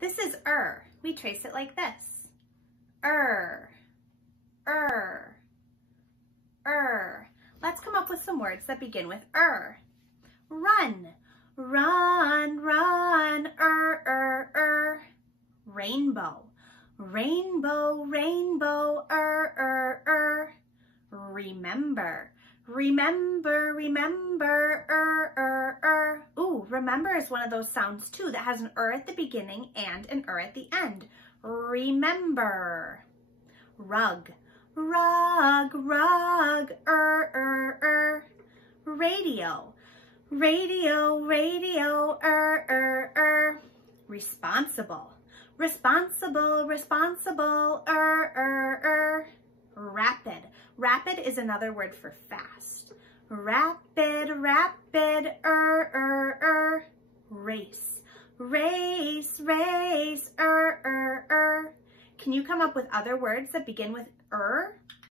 This is We trace it like this. Let's come up with some words that begin with Run, run, run, Rainbow, rainbow, rainbow, Remember, remember, remember, Ooh, remember is one of those sounds too that has an at the beginning and an at the end. Remember. Rug, rug, rug, Radio, radio, radio, Responsible, responsible, responsible, Rapid. Rapid is another word for fast. Rapid, rapid, Race, race, race, Can you come up with other words that begin with